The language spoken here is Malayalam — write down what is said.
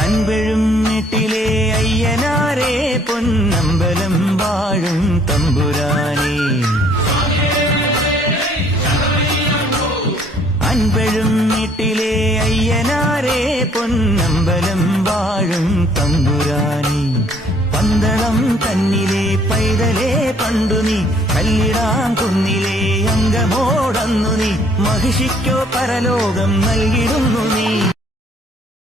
അൻപഴും വീട്ടിലെ അയ്യനാരേ പൊന്നമ്പലം വാഴും തമ്പുരാനേ അൻപഴും വീട്ടിലെ അയ്യനാരേ പൊന്നമ്പലം വാഴും തമ്പുരാനേ പന്തളം തന്നിലെ പൈതലേ പണ്ടു നീ കല്ലിടാം കുന്നിലെ അംഗമോടന്നു നീ മഹിഷിക്കോ പരലോകം നൽകിടുന്നു നീ